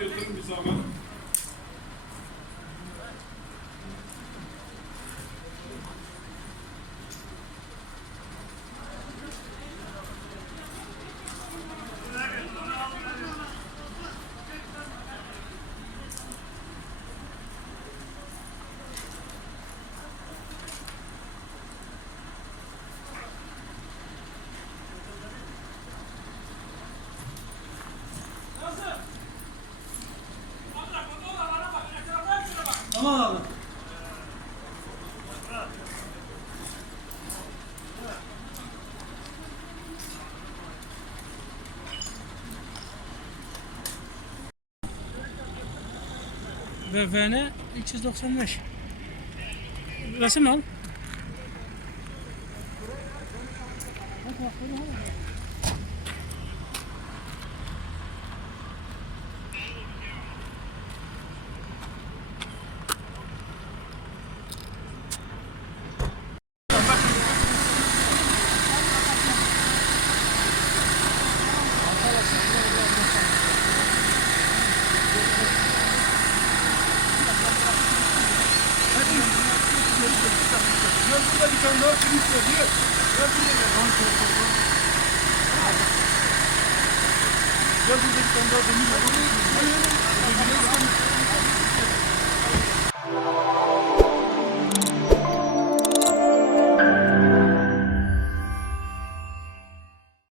Getirin bir zaman. Tamam abi. VVN 395. Resim al. Gel burada bir tane daha film gel. Gel buraya gel. Gel burada bir tane daha demir var.